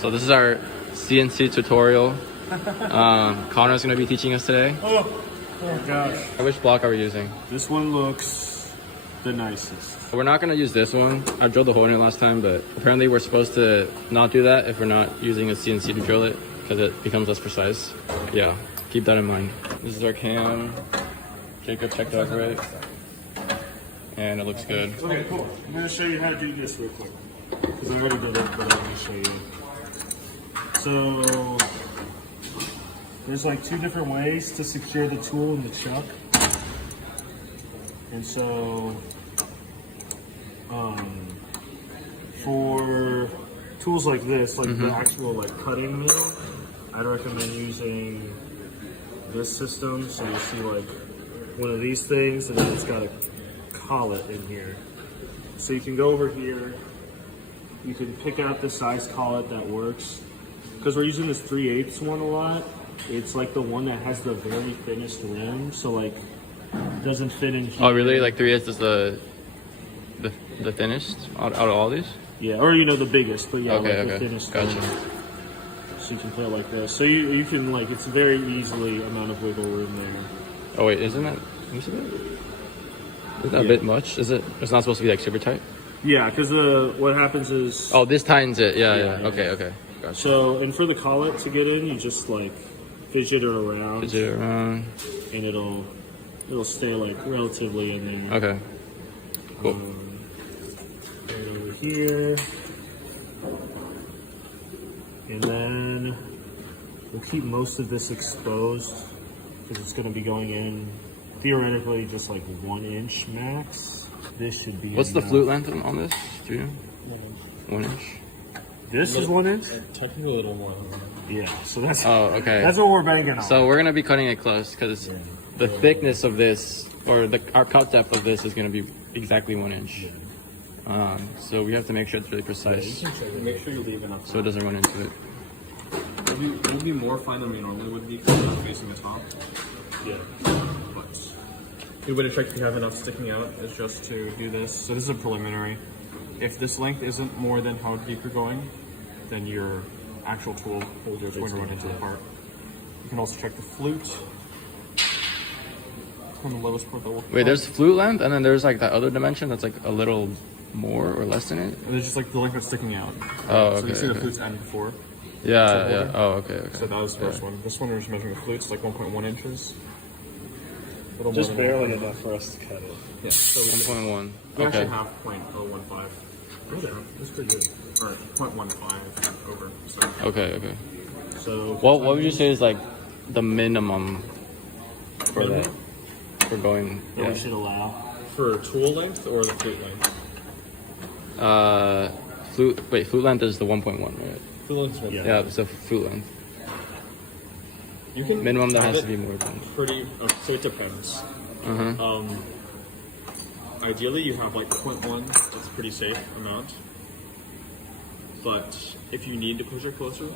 So this is our CNC tutorial. Connor's gonna be teaching us today. Oh gosh. Which block are we using? This one looks the nicest. We're not gonna use this one. I drilled a hole in it last time, but apparently we're supposed to not do that if we're not using a CNC to drill it because it becomes less precise. Yeah, keep that in mind. This is our cam. Jacob checked out right. And it looks good. Okay, cool. I'm gonna show you how to do this real quick. Because I already did it, but I'm gonna show you. So there's like two different ways to secure the tool in the chuck. And so for tools like this, like the actual like cutting mill, I'd recommend using this system. So you see like one of these things, and then it's got a collet in here. So you can go over here, you can pick out the size collet that works. Because we're using this 3/8 one a lot, it's like the one that has the very thinnest rim, so like it doesn't fit in here. Oh really? Like 3/8 is the thinnest out of all these? Yeah, or you know the biggest, but yeah, okay, like the thinnest gotcha. one. So you can put it like this. So you can like, it's very easily amount of wiggle room there. Oh wait, isn't that a bit much? Is it? It's not supposed to be like super tight? Yeah, because what happens is... Oh, this tightens it. Yeah. Okay. Gotcha. So, and for the collet to get in, you just like fidget it around. And it'll stay like relatively in there. Okay. Cool. Right over here. And then we'll keep most of this exposed because it's going to be going in theoretically just like 1 inch max. This should be... What's the flute length on this? 1 inch? This is 1 inch? Technically a little more than that. Yeah, so that's... Oh, okay. That's what we're banking on. So we're going to be cutting it close because the thickness of this, or our cut depth of this is going to be exactly 1 inch. So we have to make sure it's really precise. Make sure you leave enough. So it doesn't run into it. It would be more fine than we normally would be because it's facing the top. Yeah. But the way to check if you have enough sticking out is just to do this. So this is a preliminary. If this length isn't more than how deep you're going, then your actual tool holder is going to run into the part. You can also check the flute. On the lowest part that will... Wait, there's flute length, and then there's like that other dimension that's like a little more or less than it? It's just like the length that's sticking out. Oh, okay. So you see the flute's end before. Yeah. Oh, okay. So that was the first one. This one we're just measuring the flutes, like 1.1 inches. Just barely enough for us to cut it. Yeah. So 1.1. we Okay. actually have 0.015. Okay, that's pretty good. Or 0.15 over. So Okay. So What would you say is like the minimum for that? For going, that we should allow. for tool length or the flute length? Flute length is the 1.1, right? Flute length is one. Yeah, it's a flute length. You can Minimum that have has to it be more than. pretty. So it depends. Ideally, you have like 0.1. That's a pretty safe amount. But if you need to push it closer,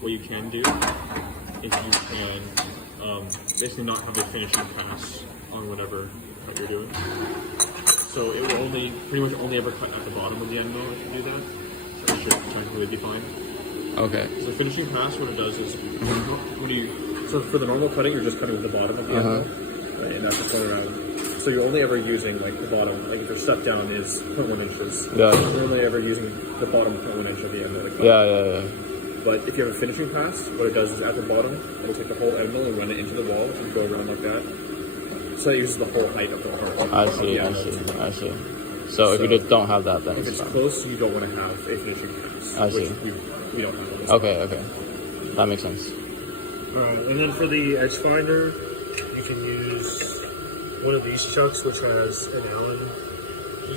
what you can do is you can basically not have a finishing pass on whatever cut you're doing. So it will pretty much only ever cut at the bottom of the end mill if you do that. That should technically be fine. Okay. So finishing pass, what it does is so for the normal cutting, you're just cutting with the bottom of the end mill, right, and that's the point around. So you're only ever using like the bottom, like if your step down is 0.1 inches. Yeah. You're only ever using the bottom 0.1 inch of the end mill. Like Yeah. But if you have a finishing pass, what it does is at the bottom, it'll take the whole end mill and run it into the wall and go around like that. So it uses the whole height of the part. I see. So if you just don't have that, then If it's close, you don't want to have a finishing pass. I see. Which we don't have. Okay. That makes sense. Alright, and then for the edge finder, you can use one of these chucks, which has an Allen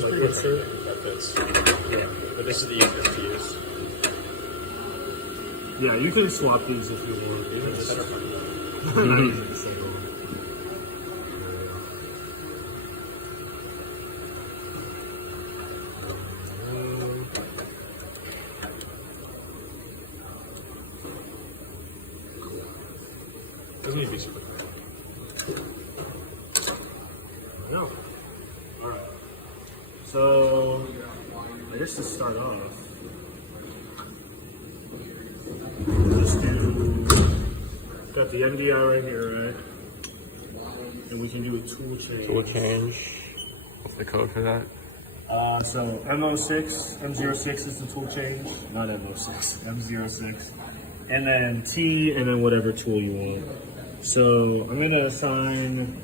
like insert. That fits. Yeah. But this is the easiest to use. Yeah, you can swap these if you want. Even just not using the same one. Doesn't need to be super quick. No. Alright. So, I guess to start off, Got the MDI right here, right? And we can do a tool change. Tool change. What's the code for that? So M06, M06 is the tool change. Not M06, M06. And then T, and then whatever tool you want. So I'm gonna assign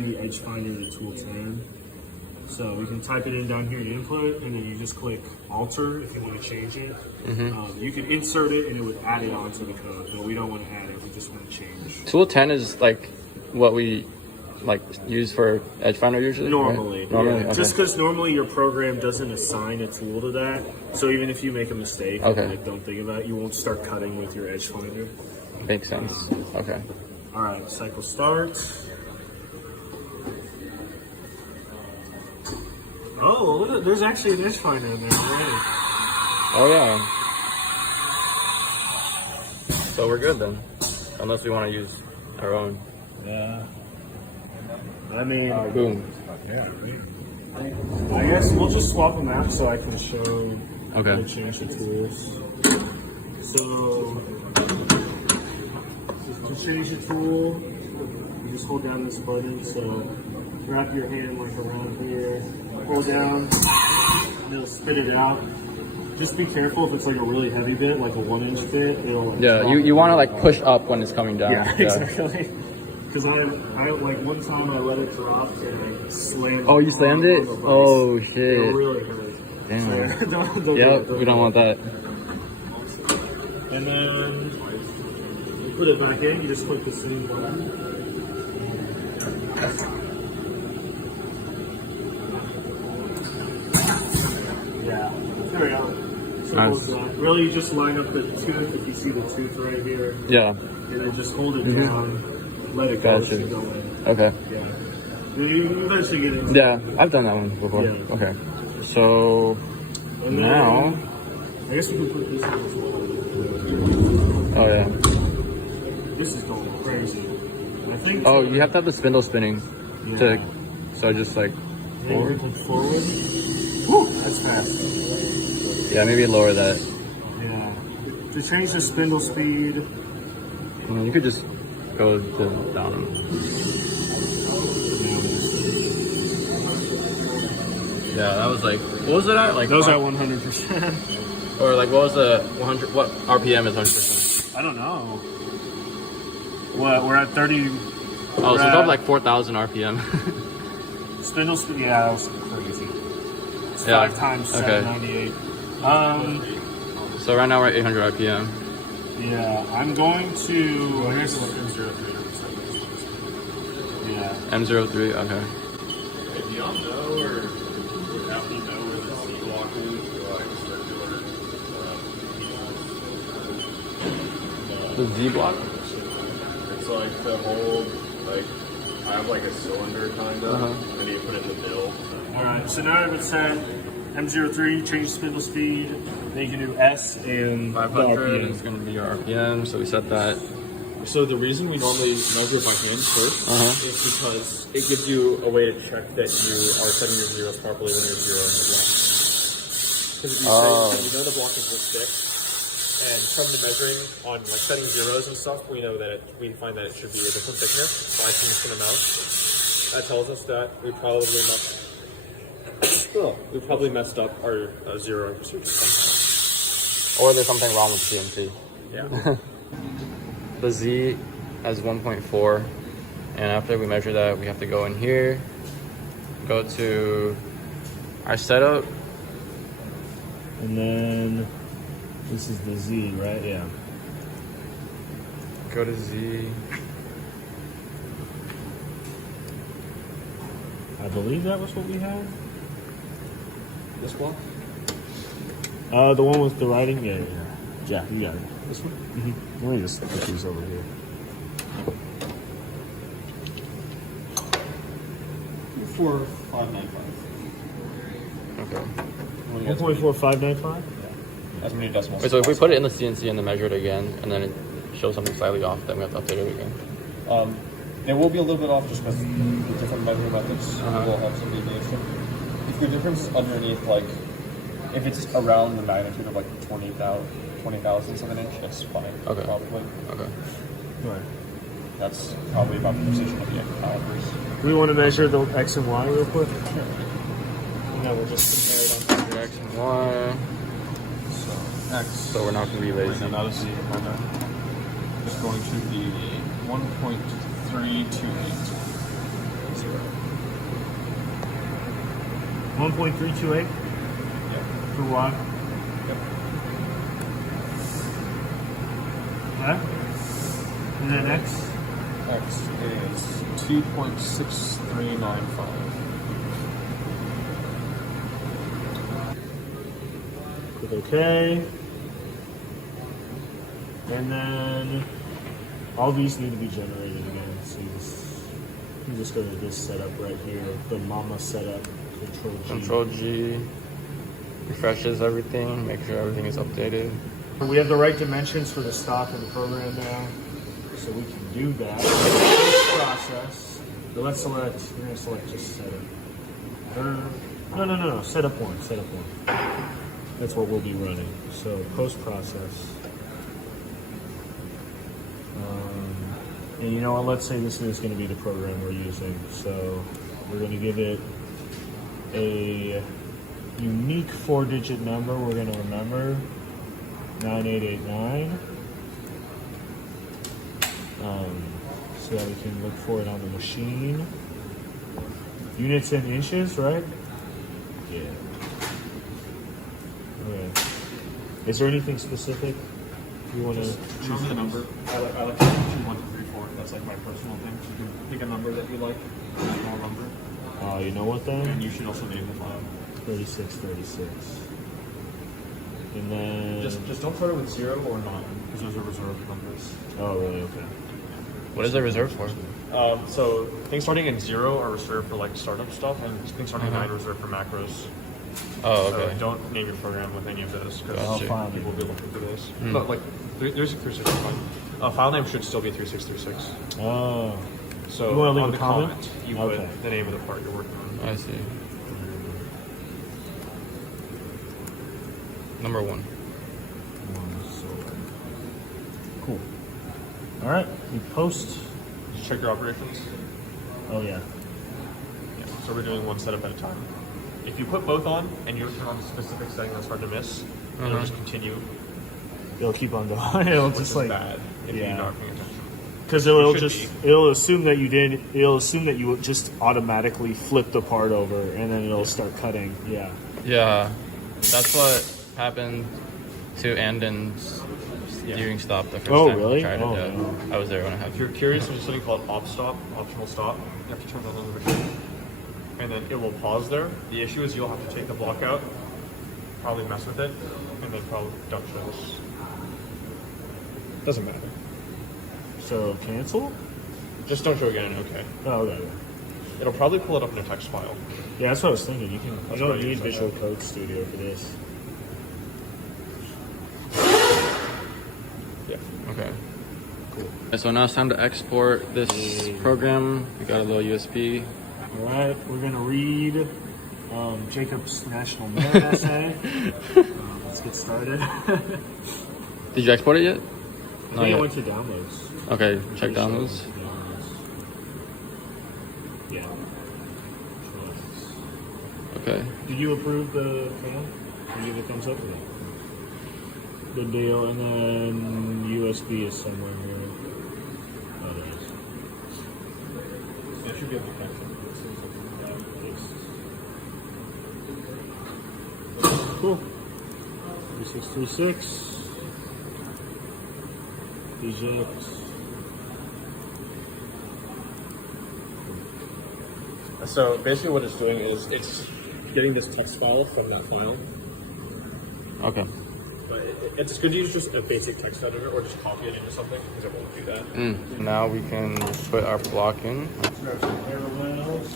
the edge finder to tool 10. So we can type it in down here in input, and then you just click alter if you want to change it. You can insert it, and it would add it onto the code, but we don't want to add it. We just want to change. Tool 10 is like what we use for edge finder usually. Normally, right? Normally? yeah. Okay. Just because normally your program doesn't assign a tool to that, so even if you make a mistake, and don't think about it, you won't start cutting with your edge finder. Makes sense. Okay. All right, cycle start. Oh, look, there's actually an edge finder in there already. Oh yeah. So we're good then, unless we want to use our own. Yeah. I mean, Boom. yeah. I guess we'll just swap them out so I can show how to change the tools. So to change the tool, you just hold down this button. So wrap your hand like around here, pull down, and it'll spit it out. Just be careful if it's like a really heavy bit, like a 1-inch bit. It'll like You want to like push up when it's coming down. Yeah, exactly. Because I like one time I let it drop and I slammed. Oh, you slammed it? Oh shit. It really hurt. Damn. So, don't Yep, we don't want that. And then you put it back in. You just click the same button. Yeah, there we go. Simple as that. Really, you just line up the tooth. If you see the tooth right here. Yeah. And then just hold it down. Let it go. Gotcha. So go in. Okay. Yeah. You eventually get into Yeah, I've done that one before. Yeah. Okay. So and now. then, I guess we can put this in as well. Oh yeah. This is going crazy. I think. Oh, you have to have the spindle spinning. Yeah. So just like forward. Forward. Woo, that's fast. Yeah, maybe lower that. Yeah. To change the spindle speed. You could just go down. Yeah, that was like, what was it at? Like Those at 100%. Or like, what was the 100? What RPM is 100%? I don't know. What, we're at 30. Oh, so it's up like 4,000 RPM. Spindle speed, yeah, that was crazy. It's Yeah, 5 times okay. 798. So right now we're at 800 RPM. Yeah, I'm going to. Well, here's what M03 is. Yeah. M03, okay. If y'all know or have you know where the C block is, or like circular The Z block? it's like the whole, like, I have like a cylinder kind of, and you put it in the middle. Alright, so now it's set M03, change spindle speed, then you can do S and 500 is going to be your RPM, so we set that. So the reason we normally measure by hand first is because it gives you a way to check that you are setting your zeros properly when you're zeroing the block. Because if you say, you know the block is this thick, and from the measuring on like setting zeros and stuff, we know that we find that it should be a different thickness by a significant amount. That tells us that we probably messed up our zeroing procedure somehow. Or there's something wrong with CNC. Yeah. The Z has 1.4, and after we measure that, we have to go in here, go to our setup, And then this is the Z, right? Yeah. go to Z. I believe that was what we had. This block? The one with the writing? Yeah, you got it. This one? Let me just put these over here. 4,595. Okay. 1.4595? That's many decimals. Wait, so if we put it in the CNC and then measure it again, and then it shows something slightly off, then we have to update it again. It will be a little bit off just because the different measuring methods will have some deviation. If the difference underneath, like, if it's around the magnitude of like 20,000, 20 thousandths of an inch, that's fine. Okay. Probably. Okay. Right. That's probably about the precision of the calipers. We want to measure the X and Y real quick. Yeah, we'll just compare it on X and Y. So X. So we're not going to be lazy. Right now, that is the amount is going to be 1.328. 1.328 Yep. for Y. Yep. Okay. And then X. X is 2.6395. Click OK. And then all these need to be generated again. So you just go to this setup right here, the mama setup, Control G. Control G. Refreshes everything, make sure everything is updated. We have the right dimensions for the stock of the program now, so we can do that. Process. But let's select. We're gonna select just setup. No. Setup one. Setup one. That's what we'll be running. So post process. And you know what? Let's say this is going to be the program we're using. So we're going to give it a unique 4-digit number. We're going to remember 9889. So that we can look for it on the machine. Units in inches, right? Yeah. Okay. Is there anything specific you want to Remember the number. I like 2, 1, 2, 3, 4. That's like my personal thing. So you can pick a number that you like, a small number. You know what then? And you should also name the file. 3636. And then... Just don't start it with 0 or 9, because those are reserved numbers. Oh, really? Okay. What is it reserved for? So things starting in 0 are reserved for like startup stuff, and things starting at 9 are reserved for macros. Oh, So okay. don't name your program with any of those, because Gotcha. people will be looking for this. But like, there's a 365. File name should still be 3636. Oh. So You wanna leave on a the comment? you Okay. put the name of the part you're working on. I see. Number 1. Cool. All right. We post. Did you check your operations? Oh, yeah. Yeah. So we're doing one setup at a time. If you put both on and you turn on a specific setting that's hard to miss, it'll just continue, It'll keep on going. It'll which just is like. bad if you're yeah. not paying attention. Because it'll It should just. It'll assume that you did. It'll assume that you just automatically flip the part over and then it'll start cutting. Yeah. Yeah, that's what happened to Andon's steering stop the first Oh, time really? I tried it. Oh, Yeah. no. I was there when it If happened. you're curious, there's something called op stop, optional stop. You have to turn that on the machine, and then it will pause there. The issue is you'll have to take the block out, probably mess with it, and then probably dump shows. Doesn't matter. So cancel? Just don't show again. Okay. Oh, okay. It'll probably pull it up in a text file. Yeah, that's what I was thinking. You That's don't what I need use on Visual that. Code Studio for this. Yeah. Okay. Cool. So now it's time to export this program. We got a little USB. All right, we're gonna read Jacob's National Merit Essay. Let's get started. Did you export it yet? I think it went to downloads. Okay, check downloads. Yeah. Okay. Did you approve the fan? Did you give a thumbs up for that? Good deal. And then USB is somewhere here. Oh, there it is. It should be able to connect it. Cool. 3636. Eject. So basically what it's doing is it's getting this text file from that file. Okay. But it's good to use just a basic text editor or just copy it into something because it won't do that. Now we can put our block in. Let's grab some parallels.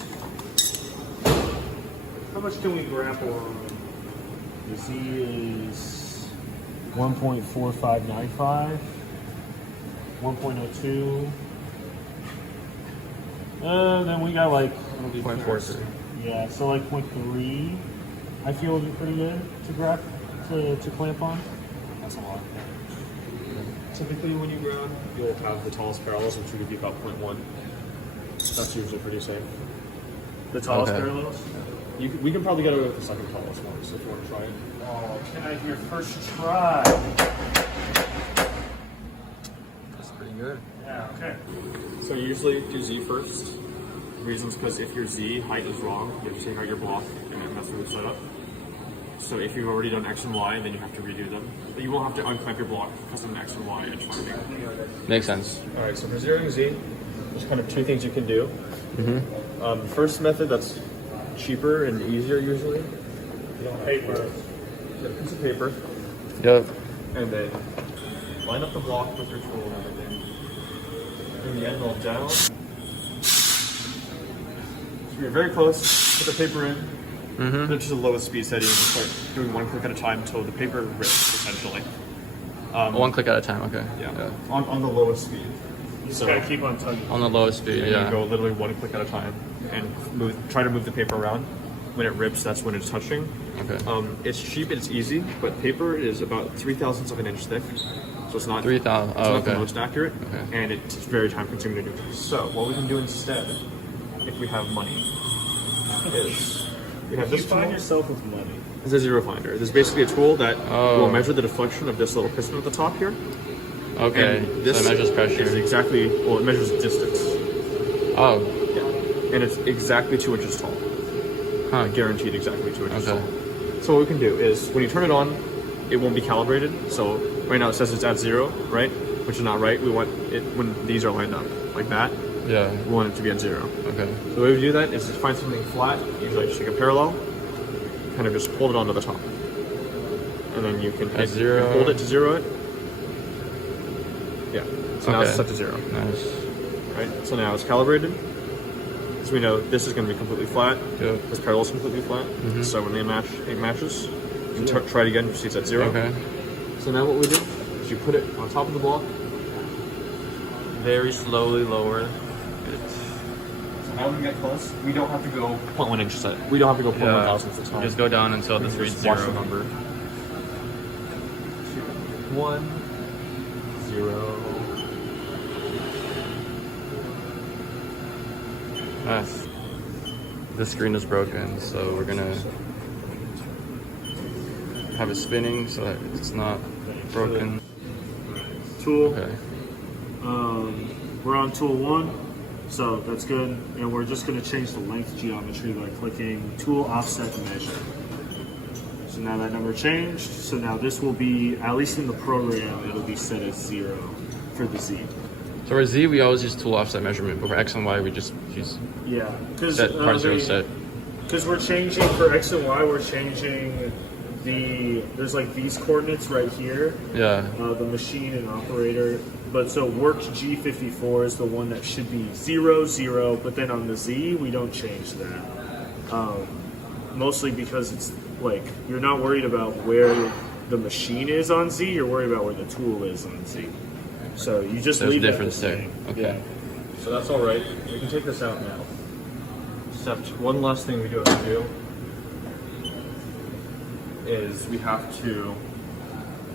How much can we grapple on? The Z is 1.4595, 1.02. Then we got like 0.43. Yeah, so like 0.3. I feel would be pretty good to grab to clamp on. That's a lot. Typically when you ground, you'll have the tallest parallels, which would be about 0.1. That's usually pretty safe. The tallest Okay. parallels? We can probably get away with the second tallest one, so if you want to try it. Oh, can I hear first try? That's pretty good. Yeah, okay. So usually do Z first. Reasons because if your Z height is wrong, you have to take out your block and it messes with the setup. So if you've already done X and Y, then you have to redo them. But you won't have to unclamp your block because of an X and Y edge finding. Makes sense. Alright, so for zeroing Z, there's kind of two things you can do. First method that's cheaper and easier usually. Paper. Get a piece of paper Yep. and then line up the block with your tool and everything. Bring the end mill down. So you're very close, put the paper in. Put it to the lowest speed setting and start doing one click at a time until the paper rips, essentially. One click at a time. Okay. Yeah. On the lowest speed. You just So- gotta keep on tugging. On the lowest speed. And Yeah. you go literally one click at a time and try to move the paper around. When it rips, that's when it's touching. Okay. It's cheap and it's easy, but paper is about 0.03 of an inch thick. So it's not 3,000. it's Oh, not the okay. most accurate, Okay. and it's very time consuming to do. So what we can do instead, if we have money, is we have You this find tool. yourself with money. It's a zero finder. This is basically a tool that Oh. will measure the deflection of this little piston at the top here. Okay. And this so it measures is pressure. exactly, well, it measures distance. Oh. Yeah. And it's exactly 2 inches tall. Huh. Guaranteed exactly 2 inches Okay. tall. So what we can do is, when you turn it on, it won't be calibrated. So right now it says it's at 0, right? Which is not right. We want it when these are lined up like that. Yeah. We want it to be at 0. Okay. So the way we do that is just find something flat. Usually just take a parallel, kind of just hold it onto the top, and then you can At 0. hold it to 0 it. Yeah. So now it's Okay. set to 0. Nice. Right. So now it's calibrated. So we know this is going to be completely flat. Yep. This parallel is completely flat. So when they match, it matches. You can try it again. You see it's at 0. Okay. So now what we do is you put it on top of the block. Very slowly lower. So now when we get close, we don't have to go 0.1 inches at it. We don't have to go 0.1 thousandths of the time. Just go down until this reads Just watch 0. the number. 1, 0. Nice. The screen is broken, so we're gonna have it spinning so that it's not broken. Tool. Okay. We're on tool 1, so that's good. And we're just gonna change the length geometry by clicking tool offset measure. So now that number changed. So now this will be, at least in the program, it'll be set as 0 for the Z. So for Z, we always use tool offset measurement, but for X and Y, we just use Yeah, because set part 0 set. Because we're changing for X and Y, we're changing there's like these coordinates right here, Yeah. the machine and operator. But so worked G54 is the one that should be 0, 0, but then on the Z, we don't change that. Mostly because it's like, you're not worried about where the machine is on Z, you're worried about where the tool is on Z. So you just There's leave a that difference the there. same. Okay. Yeah. So that's all right. We can take this out now. Except one last thing we do have to do is we have to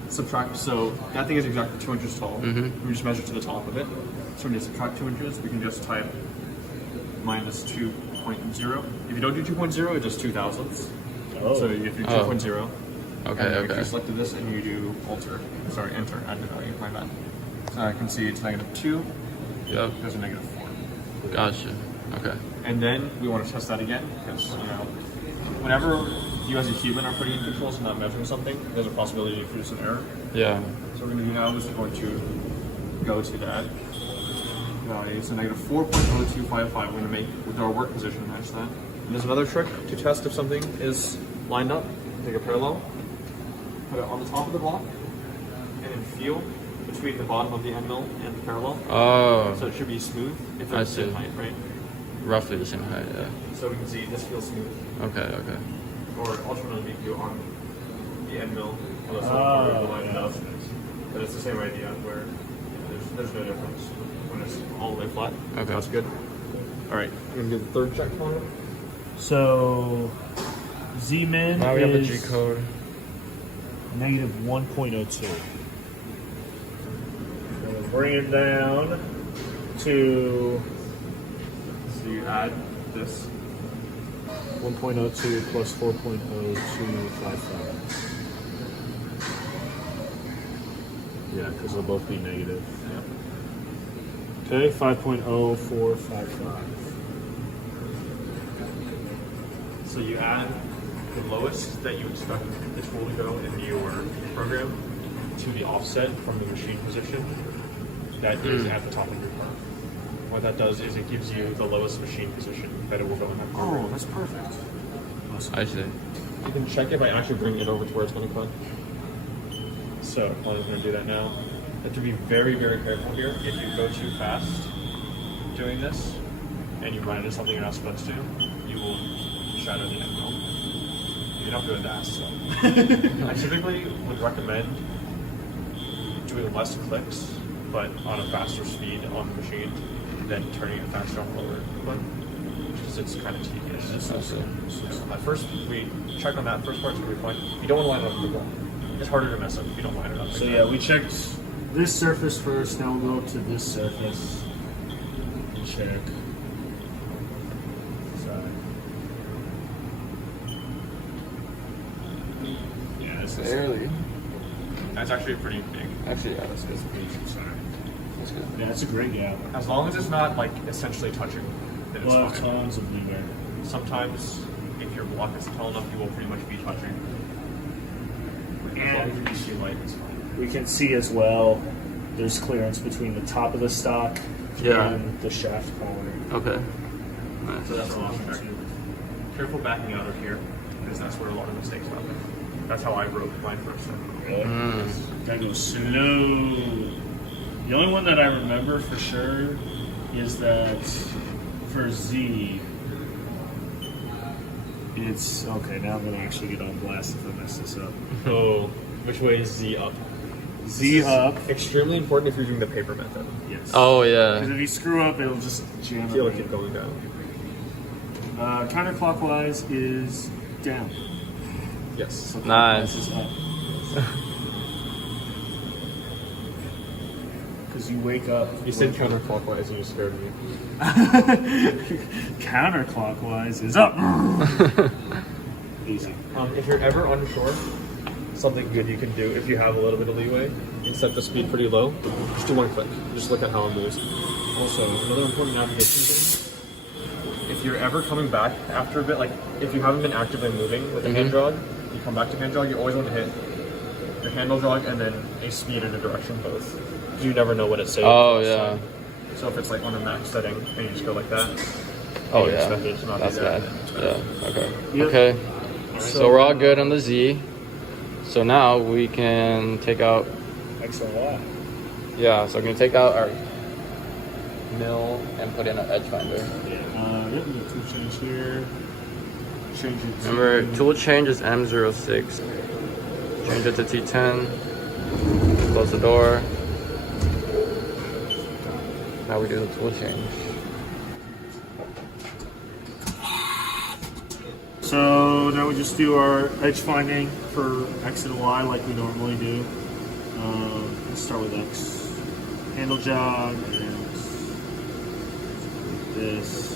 subtract. So that thing is exactly 2 inches tall. We just measure to the top of it. So when you subtract 2 inches, we can just type minus 2.0. If you don't do 2.0, it does 2 thousandths. Oh. So you do Oh. 2.0. Okay, And if okay. you selected this and you do enter, add the value, my bad. So I can see it's -2, Yep. there's a -4. Gotcha. Okay. And then we want to test that again because, whenever you as a human are putting in controls and not measuring something, there's a possibility you produce an error. Yeah. So what we're going to do now is we're going to go to that value. So -4.0255. We're going to make with our work position match that. And there's another trick to test if something is lined up. Take a parallel, put it on the top of the block, and then feel between the bottom of the end mill and the parallel. Oh. So it should be smooth if I they're the same see. height, right? Roughly the same height, yeah. So we can see this feels smooth. Okay, okay. Or alternatively, you on the end mill, on the part of the line enough. But it's the same idea where there's no difference when it's all the way flat. Okay. That's good. All right, I'm gonna do the third check on it. So Z-min Now we have the is G code. negative 1.02. And bring it down to So you add this. 1.02 plus 4.0255. Yeah, because they'll both be negative. Okay, 5.0455. So you add the lowest that you expect the tool to go in your program to the offset from the machine position that is at the top of your part. What that does is it gives you the lowest machine position that it will go in that program. Oh, that's perfect. Awesome. I see. You can check it by actually bringing it over to where it's going to cut. So, I'm going to do that now. You have to be very, very careful here. If you go too fast doing this and you run into something you're not supposed to, you will shatter the end mill. You're not doing that, so. I typically would recommend doing less clicks, but on a faster speed on the machine than turning it faster on the lower click. Because it's kind of tedious. I see. At first, we check on that first part, it's going to be fine. You don't want to line it up with the wall. It's harder to mess up if you don't line it up. So yeah, we checked this surface first, now we'll go to this surface. Check. Side. Yeah, this is Barely. That's actually pretty big. Actually, yeah, that's good. sorry. That's good. Yeah, that's a great gap. As long as it's not like essentially touching, then it's We'll have fine. tons of leeway. Sometimes, if your block is tall enough, you will pretty much be touching. As long as you can see light, it's fine. We can see as well, there's clearance between the top of the stock Yeah. and the shaft collar. Okay. Nice. So that's a lot of back. Careful backing out of here, because that's where a lot of mistakes happen. That's how I broke mine first time. Really? That goes slow. The only one that I remember for sure is that for Z, it's okay. Now I'm gonna actually get on blast if I mess this up. Oh, which way is Z up? Z up. Extremely important if you're doing the paper method. Yes. Oh Because yeah. if you screw up, it'll just jam Feel it. like keep going down. Counterclockwise is down. Yes. So Nice. clockwise is up. Because you wake up. You said counterclockwise and you scared me. Counterclockwise is up. Easy. If you're ever unsure, something good you can do if you have a little bit of leeway and set the speed pretty low, just do one click. Just look at how it moves. Also, another important navigation thing, if you're ever coming back after a bit, like if you haven't been actively moving with a hand jog, you come back to hand jog, you always want to hit your handle jog and then a speed and a direction both. You never know what it's saying. Oh yeah. So if it's like on a max setting and you just go like that, Oh you yeah. expect it to not That's be there, bad. then it's bad. Yeah. Okay. Yep. Okay. So we're all good on the Z. So now we can take out. X or Y. Yeah. So we're gonna take out our mill and put in an edge finder. Yep, we got tool change here. Change it to Remember, tool change is M06. Change it to T10. Close the door. Now we do the tool change. So now we just do our edge finding for X and Y like we normally do. Let's start with X. Handle jog and this.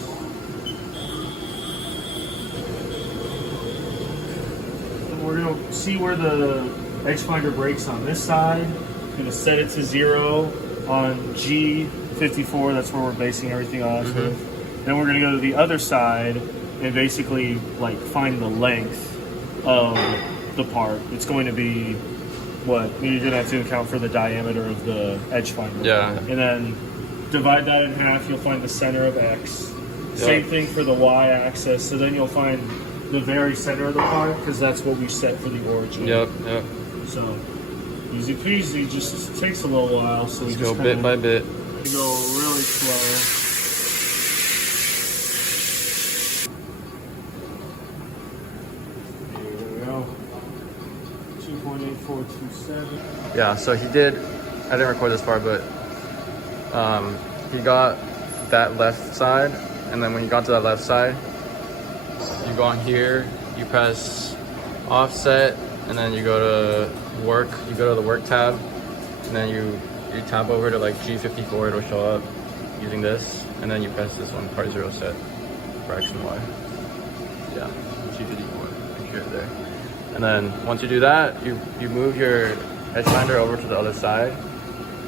And we're going to see where the edge finder breaks on this side. Going to set it to 0 on G54. That's where we're basing everything off of. Then we're going to go to the other side and basically like find the length of the part. It's going to be what you're going to have to account for the diameter of the edge finder. Yeah. And then divide that in half. You'll find the center of X. Same thing for the Y axis. So then you'll find the very center of the part because that's what we set for the origin. Yep. Yep. So easy peasy. Just takes a little while. So we Let's just go bit by bit. go really slow. There we go. 2.8427. Yeah, so he did, I didn't record this part, but he got that left side, and then when you got to that left side, you go on here, you press offset, and then you go to work. You go to the work tab, and then you tab over to like G54. It'll show up using this, and then you press this one, part 0 set for X and Y. Yeah, G54, like here, there. And then once you do that, you move your edge finder over to the other side,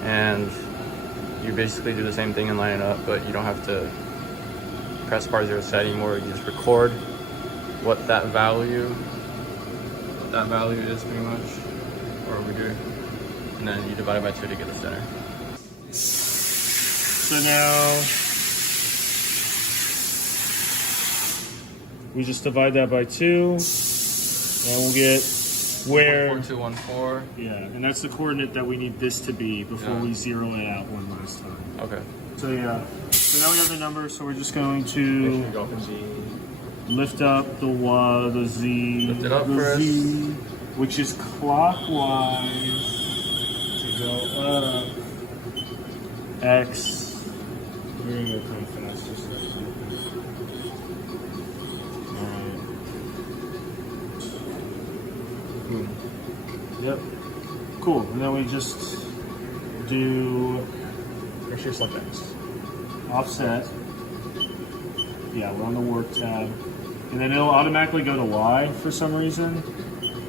and you basically do the same thing and line it up, but you don't have to press part 0 set anymore. You just record what that value is pretty much, or over here, and then you divide it by 2 to get the center. So now we just divide that by 2, and we'll get where 4214. yeah, and that's the coordinate that we need this to be before we zero it out one last time. Okay. So yeah, so now we have the number, so we're just going to lift up the Z, Lift it up the first. Z, which is clockwise to go up. X. We're gonna go kind of fast, just like that. Alright. Boom. Yep. Cool. And then we just do Actually, select X. offset. Yeah, we're on the work tab. And then it'll automatically go to Y for some reason.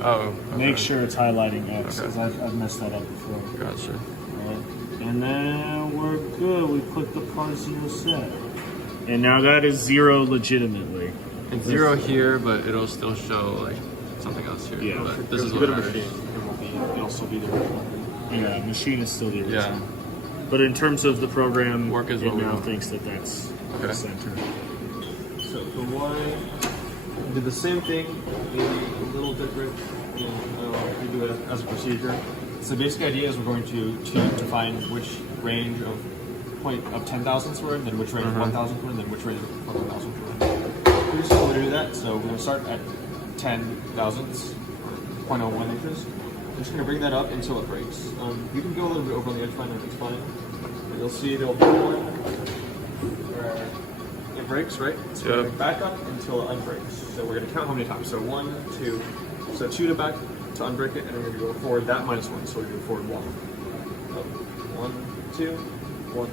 Oh. Okay. Make sure it's highlighting X, Okay. because I've messed that up before. Gotcha. Alright. And then we're good. We click the part 0 set. And now that is 0 legitimately. It's 0 here, but it'll still show like something else here. Yeah. But this is a what bit of matters. machine. It'll still be there. Yeah, machine is still the original. Yeah. But in terms of the program, Work is it what we now want. thinks that that's the Okay. center. So for Y, we did the same thing, maybe a little different. We do it as a procedure. So the basic idea is we're going to define which range of point of 10 thousandths we're in, then which range of 1 thousandth we're in, then which range of 1 thousandth we're in. Pretty simple to do that. So we're going to start at 10 thousandths, 0.01 inches. We're just going to bring that up until it breaks. You can go a little bit over on the edge finder, it's fine. But you'll see there'll be one where it breaks, right? So we're going to back up until it unbreaks. So we're going to count how many times. So 1, 2, so 2 to back to unbreak it, and we're going to go forward that minus 1. So we're going to go forward 1. Up. 1, 2, 1.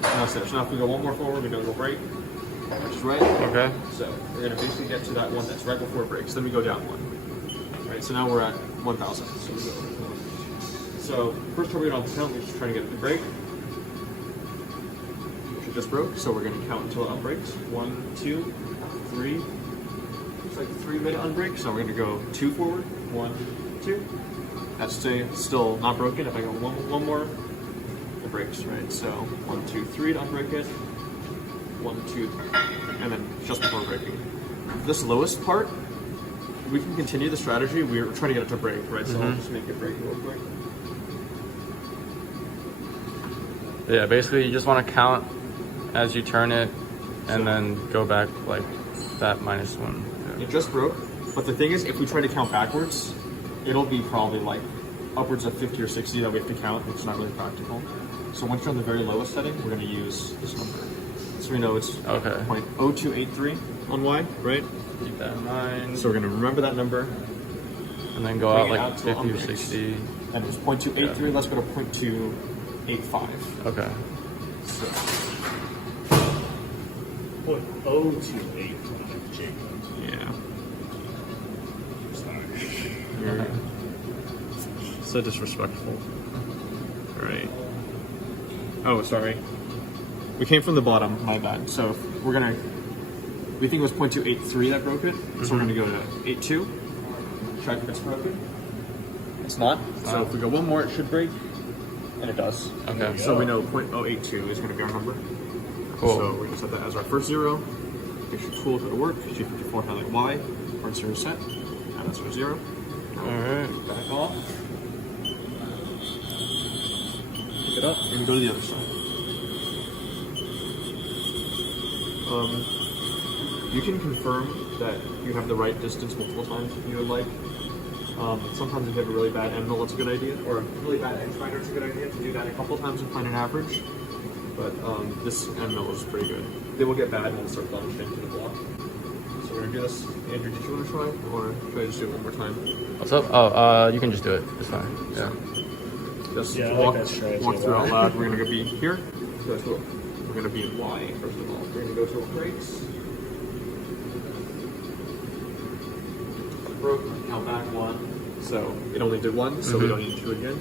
Now so now if we go one more forward, we're going to go break, which is right. Okay. So we're going to basically get to that one that's right before it breaks. Then we go down 1. Right, so now we're at 1,000. So we go. So first time we get on the count, we're just trying to get it to break. It just broke, so we're going to count until it unbreaks. 1, 2, 3. It's like 3-minute unbreak, so we're going to go 2 forward. 1, 2. That's still not broken. If I go one more, it breaks, right? So 1, 2, 3 to unbreak it. 1, 2, 3, and then just before breaking. This lowest part, we can continue the strategy. We're trying to get it to break, right? So I'll just make it break real quick. Yeah, basically you just want to count as you turn it, and then go back like that minus 1. Yeah. It just broke, but the thing is, if we try to count backwards, it'll be probably like upwards of 50 or 60 that we have to count, which is not really practical. So once you're on the very lowest setting, we're going to use this number. So we know it's Okay. 0.0283 on Y, right? Keep that in mind. So we're going to remember that number, And then go bring out it like out till 50 or unbreaks. 60. And it was 0.283. Let's go to 0.285. Okay. So, What? 028. Jacob. yeah. Sorry. You're so disrespectful. Right. Oh, sorry. We came from the bottom, my bad. So we think it was 0.283 that broke it. So we're gonna go to 82. Check if it's broken. It's not. So if we go one more, it should break. And it does. Okay. So we know 0.082 is gonna be our number. Cool. So we're gonna set that as our first 0. Make sure tool go to work. G54 highlight Y. Part 0 set. And that's our 0. Alright. Back off. Pick it up and go to the other side. You can confirm that you have the right distance multiple times if you would like. Sometimes if you have a really bad end mill, it's a good idea, or a really bad edge finder, it's a good idea to do that a couple times and find an average. But this end mill is pretty good. They will get bad and it'll start plunging into the block. So we're gonna do this. Andrew, did you want to try, or should I just do it one more time? What's up? Oh, you can just do it. It's fine. Yeah. Just Yeah, I walk, like that strategy walk a through lot. out loud. We're gonna be here. So that's what we're gonna be in Y first of all. We're gonna go to brakes. Broke. Count back 1. So it only did 1, so we don't need 2 again.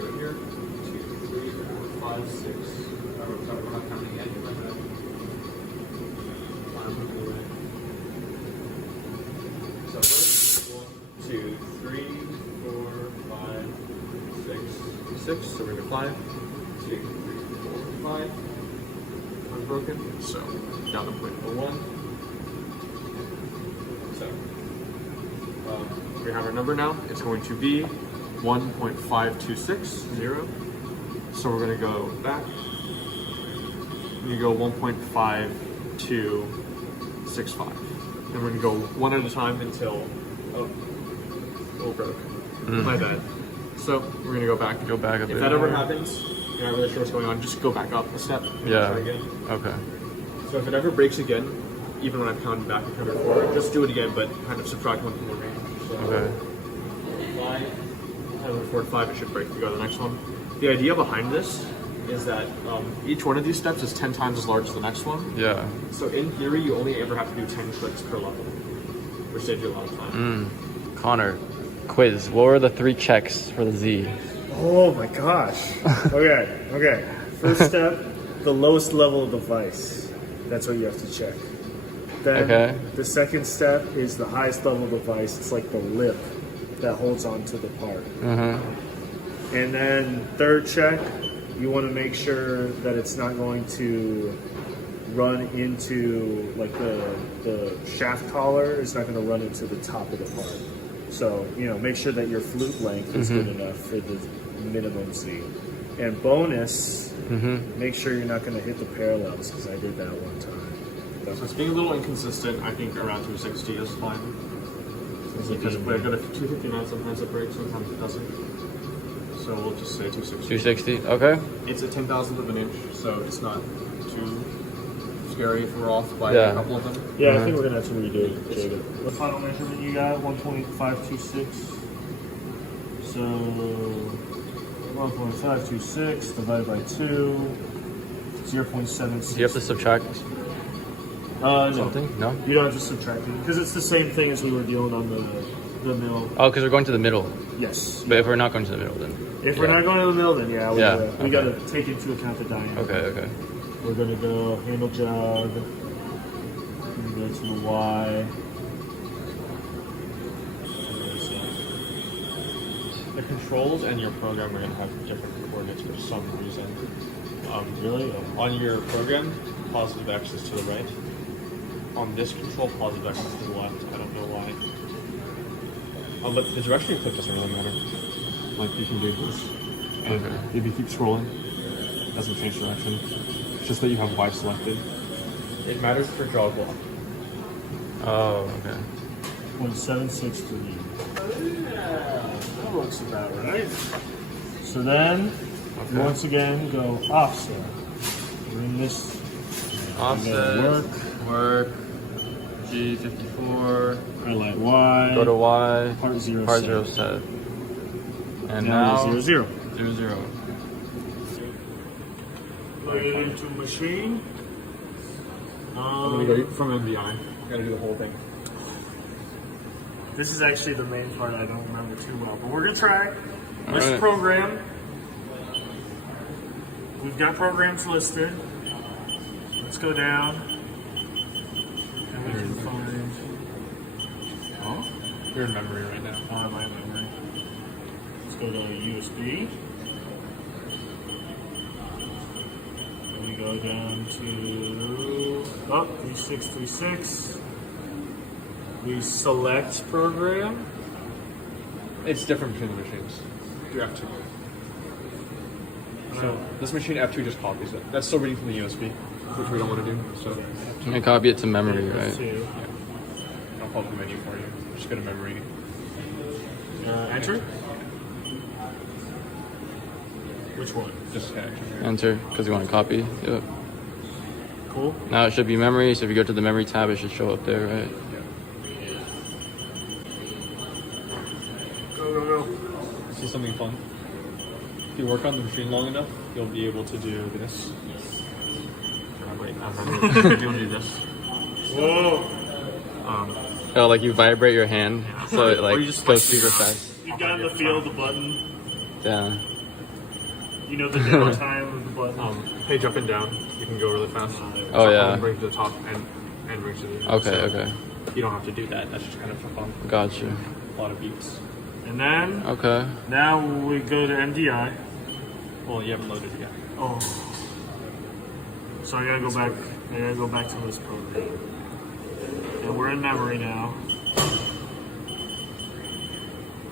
Go here. 2, 3, 4, 5, 6. Oh, sorry, we're not counting yet. 5. So 1, 2, 3, 4, 5, 6. So we're gonna 5, 2, 3, 4, 5. Unbroken. So down to 0.01. So we have our number now. It's going to be 1.5260. So we're gonna go back. We go 1.5265. And we're gonna go one at a time until broke. My bad. So we're gonna go back. Go back a bit. If that ever happens, you're not really sure what's going on, just go back up a step. And Yeah. try again. Okay. So if it ever breaks again, even when I pound back and counted forward, just do it again, but kind of subtract 1 from the range. So Okay. 5, and then forward 5, it should break to go to the next one. The idea behind this is that each one of these steps is 10 times as large as the next one. Yeah. So in theory, you only ever have to do 10 clicks per level, which saves you a lot of time. Connor, quiz. What were the 3 checks for the Z? Oh my gosh. Okay. First step, the lowest level device. That's what you have to check. Then Okay. the second step is the highest level device. It's like the lip that holds onto the part. And then third check, you want to make sure that it's not going to run into like the shaft collar is not going to run into the top of the part. So, make sure that your flute length is good enough for the minimum Z. And bonus, make sure you're not going to hit the parallels, because I did that one time. So it's being a little inconsistent. I think around 260 is fine. Because we're good at 259, sometimes it breaks, sometimes it doesn't. So we'll just say 260. 260. Okay. It's a 10,000th of an inch, so it's not too scary if we're off by Yeah. a couple of them. Yeah, I think we're going to have to redo it, Jacob. What final measurement you got? 1.526. So 1.526 divided by 2, 0.76. Do you have to subtract No. something? No? You don't have to subtract it, because it's the same thing as we were doing on the mill. Oh, because we're going to the middle. Yes. But if we're not going to the middle, then. If we're not going to the mill, then yeah, we okay. got to take into account the diameter. Okay. We're going to go handle jog, and go to the Y. The controls and your program are going to have different coordinates for some reason. Really? On your program, positive X is to the right. On this control, positive X is to the left. I don't know why. But the direction you click doesn't really matter. Like, you can do this. And if you keep scrolling, it doesn't change direction. It's just that you have Y selected. It matters for jaw block. Oh, okay. 0.763. Yeah, that looks about right. So then, once again, go offset. Bring this. Offset. Work. G54. Highlight Y. Go to Y. Part 0 Part set. 0 set. And Now now 0, 0. 0. Put it into machine. I'm going to go from MBI. Gotta do the whole thing. This is actually the main part I don't remember too well, but we're gonna try. This Alright. program. We've got programs listed. Let's go down. And we can find. Oh? You're in memory right now. My memory. Let's go to USB. And we go down to 3636. We select program. It's different between the machines. Do F2. So this machine F2 just copies it. That's still reading from the USB, which we don't want to do. So And copy it to memory, right? I'll pop the menu for you. Just go to memory. Enter. Which one? Just hit enter. Enter, because you want to copy. Yep. Cool. Now it should be memory, so if you go to the memory tab, it should show up there, right? Yeah. something fun. If you work on the machine long enough, you'll be able to do this. Wait, you'll do this. Whoa! Oh, like you vibrate your hand, so it like Or you just goes super fast. You've gotten the feel of the button. Yeah. You know the demo time of the button. Page up and down. You can go really fast. Oh, yeah. Bring to the top and bring to the end. Okay, So okay. You don't have to do that. That's just kind of for fun. Gotcha. A lot of beats. And then, Okay. now we go to MDI. Well, you haven't loaded it yet. Oh. So I gotta go back. I gotta go back to this program. And we're in memory now.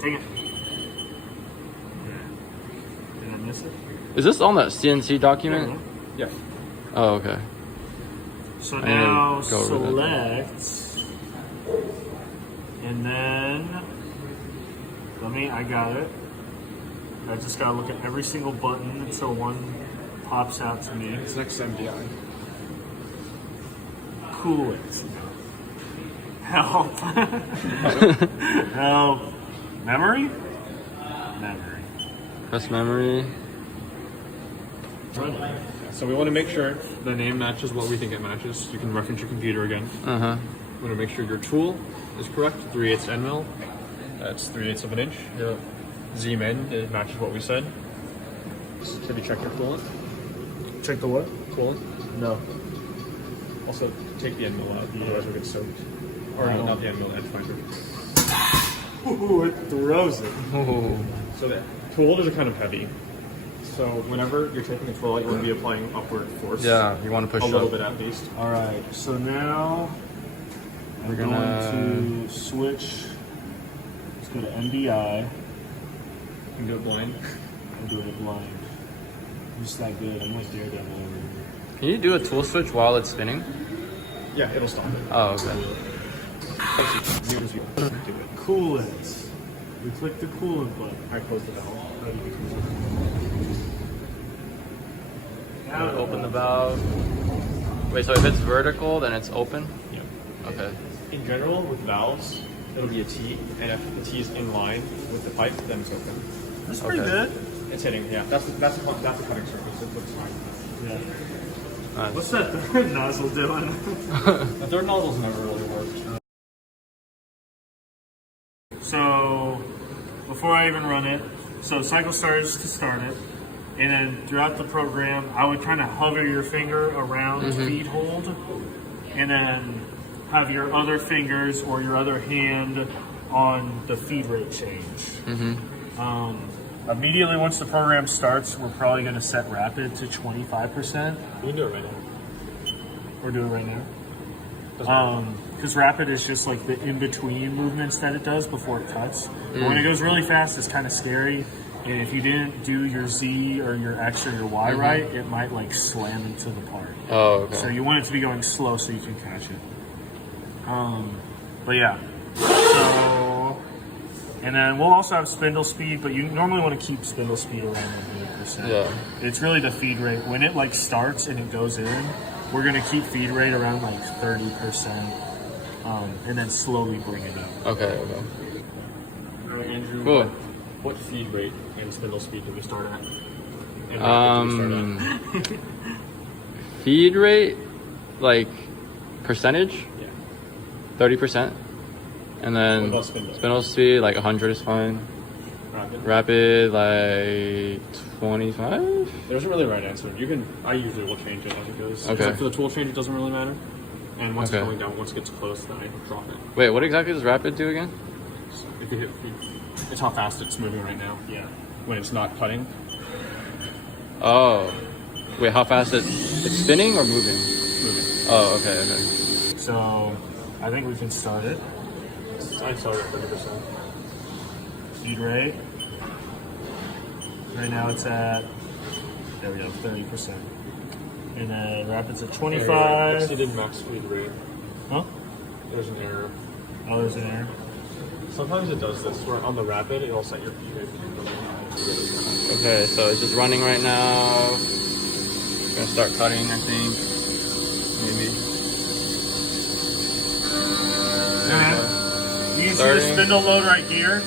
Dang it. Did I miss it? Is this on that CNC document? Yeah. Oh, okay. So I now didn't go over that. select. And then, I got it. I just gotta look at every single button until one pops out to me. It's next to MDI. Coolant. Help. Help. Memory? Memory. Press memory. So we want to make sure the name matches what we think it matches. You can reference your computer again. Uh-huh. We want to make sure your tool is correct. 3/8 end mill. That's 3/8 of an inch. Yep. Zoom in. It matches what we said. Have you checked your coolant? Check the what? Coolant. No. Also, take the end mill out. Otherwise, we'll get soaked. Or I no, don't. not the end mill. Edgefinder. Ooh, it throws it. Oh. So the tool holders are kind of heavy. So whenever you're taking the tool out, you want to be applying upward force. Yeah, you want to push A little up. bit at least. All right. So now We're I'm gonna- going to switch. Let's go to MDI. And go blind. I'm doing it blind. I'm just that good. I'm like Daredevil over here. Can you do a tool switch while it's spinning? Yeah, it'll stop it. Oh, okay. Coolant. We click the coolant button. I closed the valve. Now Open the valve. Wait, so if it's vertical, then it's open? Yeah. Okay. In general, with valves, it'll be a T, and if the T is in line with the pipe, then it's open. That's pretty Okay. good. It's hitting, yeah. That's a cutting surface. It looks fine. Yeah. Nice. What's that third nozzle doing? The third nozzle's never really worked. So, before I even run it, so cycle starts to start it, and then throughout the program, I would kind of hover your finger around feed hold, and then have your other fingers or your other hand on the feed rate change. Immediately once the program starts, we're probably going to set rapid to 25%, We can do it right now. or do it right now. Because rapid is just like the in-between movements that it does before it cuts. But when it goes really fast, it's kind of scary. And if you didn't do your Z or your X or your Y right, it might like slam into the part. Oh, So okay. you want it to be going slow so you can catch it. But yeah. So, and then we'll also have spindle speed, but you normally want to keep spindle speed around 100%. Yeah. It's really the feed rate. When it like starts and it goes in, we're gonna keep feed rate around like 30%, and then slowly bring it up. Okay, okay. Andrew, Cool. what feed rate and spindle speed do we start at? And rapid do we start at? Feed rate, like percentage, Yeah. 30%. And What then about spindle? spindle speed, like 100 is fine. Rapid? Rapid, like 25? There's a really right answer. I usually will change it as it goes. Okay. Except for the tool change, it doesn't really matter. And once Okay. it's going down, once it gets close, then I drop it. Wait, what exactly does rapid do again? So if you hit feed, it's how fast it's moving right now. Yeah. When it's not cutting, Oh. Wait, how fast it's spinning or moving? moving. Oh, okay, okay. So I think we can start it. I start at 30%. Feed rate. Right now it's at, there we go, 30%. And then rapid's at 25. Exceeded max feed rate. Huh? There's an error. Oh, there's an error. Sometimes it does this, where on the rapid, it'll set your feed rate really high. Okay, so it's just running right now. Gonna start cutting, I think. Maybe. You see the Starting. spindle load right here?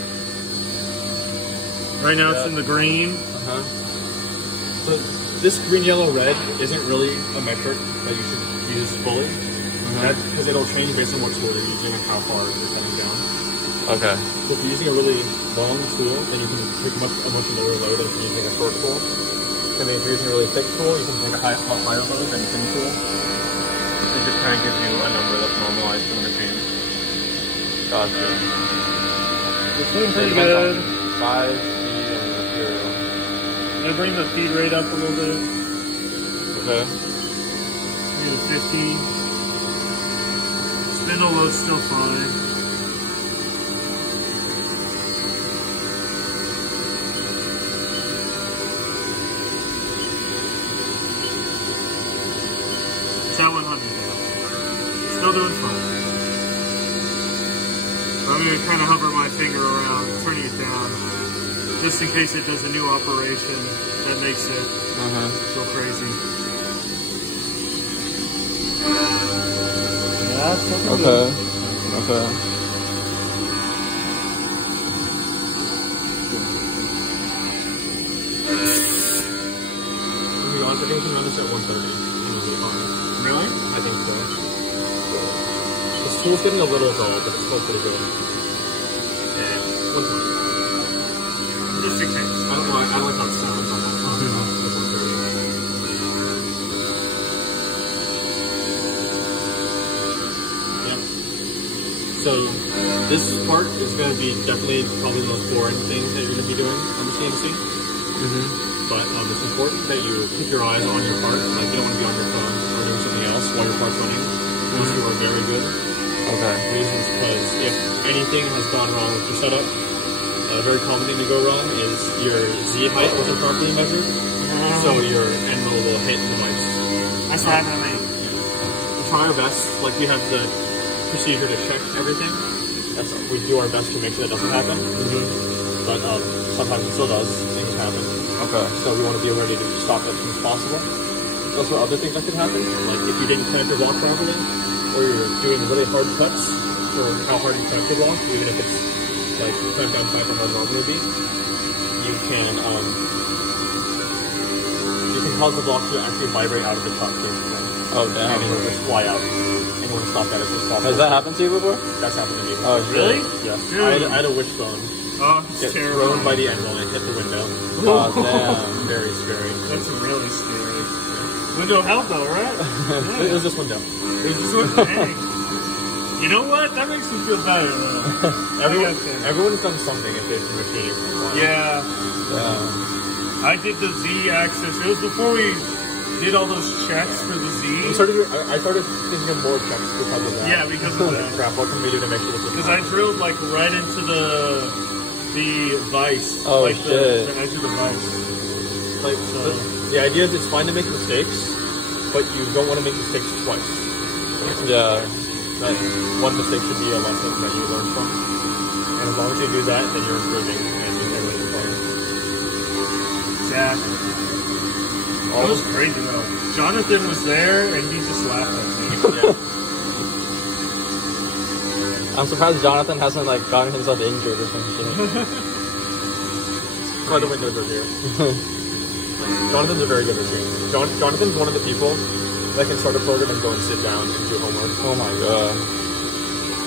Right now it's in the green. So this green, yellow, red isn't really a metric that you should use fully. That's because it'll change based on what tool you're using and how far you're cutting down. Okay. So if you're using a really long tool, then you can take a much lower load than if you're using a short tool. And then if you're using a really thick tool, you can take a higher load than a thin tool. It just kind of gives you a number that's normalized for the machine. Gotcha. It's doing pretty good. 5 feet of material. I'm gonna bring the feed rate up a little bit. Okay. Maybe 50. Spindle load's still fine. It's at 100 now. Still doing fine. I'm going to kind of hover my finger around, turning it down, just in case it does a new operation that makes it go crazy. That's Okay. Okay. To be honest, I think we can run this at 130. Really? I think so. This tool's getting a little dull, but it's still pretty good. Yeah, 120. Just in case. I don't like how it sounds on that top. That's 130. Yep. So this part is going to be definitely probably the most boring thing that you're going to be doing on the CNC. But it's important that you keep your eyes on your part. Like you don't want to be on your phone or doing something else while your part's running. Unless you are very good. Okay. Reasons because if anything has gone wrong with your setup, a very common thing to go wrong is your Z height wasn't properly measured, so your end mill will hit the mice. That's what happened to me. We try our best. Like we have the procedure to check everything. We do our best to make sure that doesn't happen. But sometimes it still does. Things happen. Okay. So we want to be ready to stop it as soon as possible. There's also other things that could happen, like if you didn't connect your block properly, or you're doing really hard cuts for how hard you connect your block, even if it's like clamped down tight from how normal would be, you can cause the block to actually vibrate out of the cut, basically. Oh, damn. And it will just fly out. And you want to stop that as soon as possible. Has that happened to you before? That's happened to me. Oh, Really? Yes. Dude. I had a wishbone Oh, it's get terrible. thrown by the end mill and hit the window. Oh, damn. Very scary. That's really scary. Window held though, right? It was just window. It was just one thing. You know what? That makes me feel better. Everyone's done something if it's a machine. Yeah. Damn. I did the Z axis. It was before we did all those checks for the Z. I started thinking of more checks because of that. Yeah, because of that. Crap, what can we do to make sure this is Because I drilled like right into the vice. Oh, like shit. The edge of the vice. like the idea is it's fine to make mistakes, but you don't want to make mistakes twice. Yeah. That one mistake should be a lesson that you learn from. And as long as you do that, then you're improving and everything's fine. Exactly. That was crazy though. Jonathan was there and he just laughed at me. I'm surprised Jonathan hasn't like gotten himself injured or something. Why the windows are here. Jonathan's a very good machine. Jonathan's one of the people that can start a program and go and sit down and do homework. Oh my god.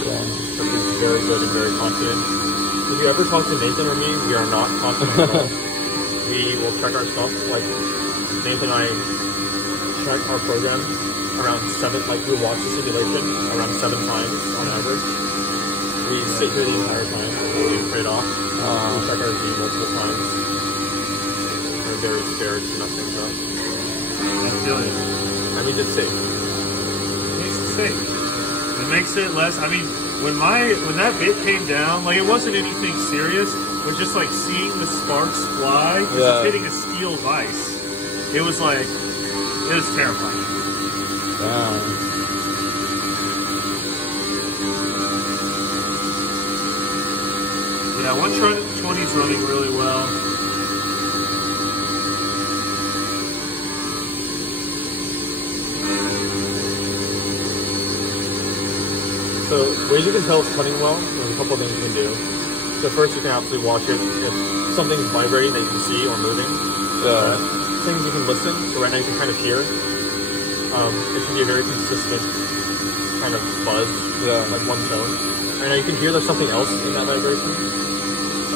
Yeah. He's very good and very confident. If you ever talk to Nathan or me, we are not confident at all. We will check our stuff. Like Nathan and I check our program around 7. Like we watch the simulation around 7 times on average. We sit here the entire time. We trade off. We check our Z multiple times. We're very scared to mess things up. I feel it. I mean, it's safe. It makes it safe. It makes it less. I mean, when that bit came down, like it wasn't anything serious, but just like seeing the sparks fly, just hitting a steel vise, it was terrifying. Damn. Yeah, 120 is running really well. So ways you can tell it's cutting well, there's a couple things you can do. So first you can absolutely watch it. If something's vibrating that you can see or moving, things you can listen. So right now you can kind of hear. It should be a very consistent kind of buzz, like one tone. Right now you can hear there's something else in that vibration.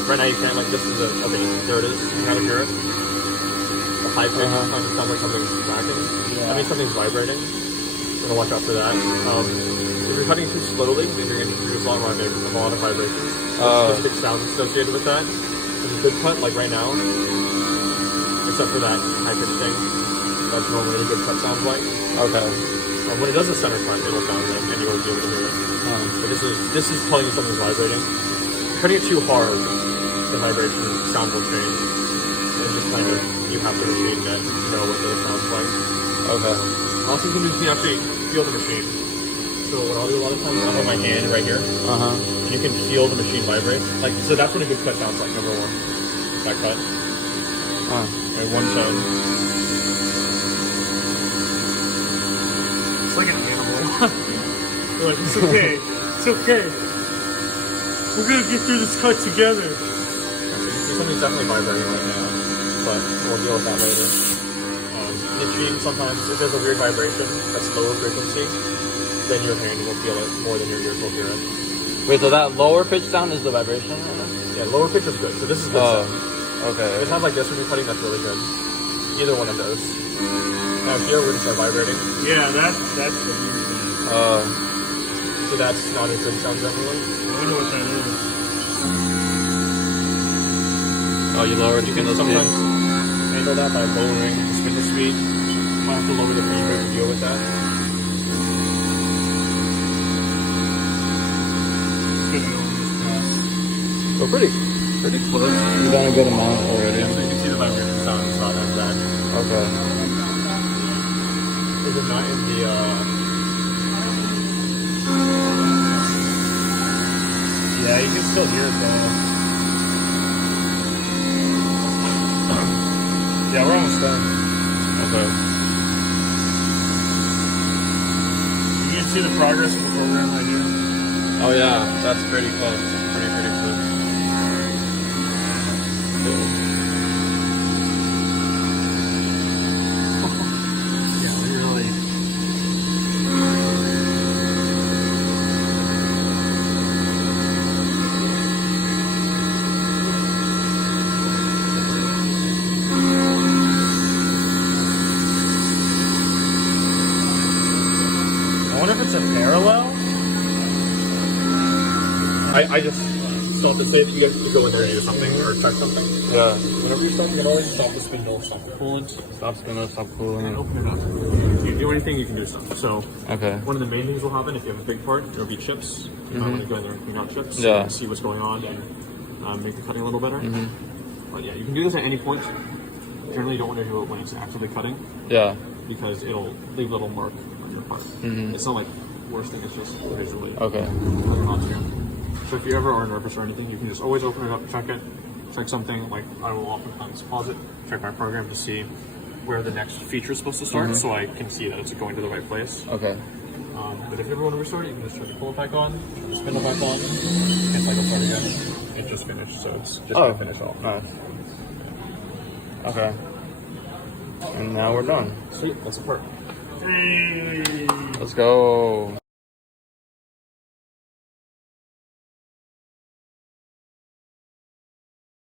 Right now you can't, like this is a bass. There it is. You can kind of hear it. The high pitch kind of sounds like something's cracking. That means something's vibrating. So watch out for that. If you're cutting too slowly, then you're going to produce a lot of vibrations. Specific sounds associated with that. It's a good cut, like right now, except for that high pitch thing. That's normally what a good cut sounds like. Okay. When it does a center cut, it'll sound like, and you'll be able to hear it. But this is telling you something's vibrating. Cutting it too hard, the vibration sound will change. It's just kind of, you have the machine that know what those sounds like. Okay. Also, you can actually feel the machine. So what I'll do a lot of times, I'll have my hand right here. And you can feel the machine vibrate. Like, so that's what a good cut sounds like, number one. That cut. And one tone. It's like an animal. They're like, it's okay. It's okay. We're gonna get through this cut together. Something's definitely vibrating right now, but we'll deal with that later. Itching sometimes, if there's a weird vibration that's lower frequency, then your hand will feel it more than your ears will hear it. Wait, so that lower pitch sound is the vibration? Yeah, lower pitch is good. So this is good sound. Okay. If it sounds like this when you're cutting, that's really good. Either one of those. Now here we're gonna start vibrating. Yeah, that's the weird thing. So that's not a good sound generally. I wonder what that is. Oh, you lowered the spindle speed? Sometimes handle that by lowering the spindle speed. You might have to lower the finger to deal with that. So pretty close. You've done a good amount already. So you can see the vibration sound. It's not that bad. Okay. Is it not in the Yeah, you can still hear it though. Yeah, we're almost done. Okay. You can see the progress of the program right here. Oh yeah, that's pretty close. Pretty close. Yeah, really. I wonder if it's a parallel. I just stop the say if you guys go in there and do something or check something. Yeah. Whenever you stop, you can always stop the spindle, stop the coolant, Stop spindle, stop cooling. and open it up. If you do anything, you can do stuff. So Okay. one of the main things will happen if you have a big part, there'll be chips. You might want to go in there and clean out chips. Yeah. And see what's going on and make the cutting a little better. But yeah, you can do this at any point. Generally, you don't want to do it when it's actively cutting Yeah. because it'll leave a little mark on your cut. It's not like worst thing, it's just visually. Okay. Not here. So if you ever are nervous or anything, you can just always open it up, check it, check something. Like I will oftentimes pause it, check my program to see where the next feature is supposed to start, so I can see that it's going to the right place. Okay. But if you ever want to restart it, you can just turn the coolant back on, turn the spindle back on, and cycle start again. It just finished, so it's just gonna finish off. Nice. Okay. And now we're done. Sweet, that's the part. Let's go.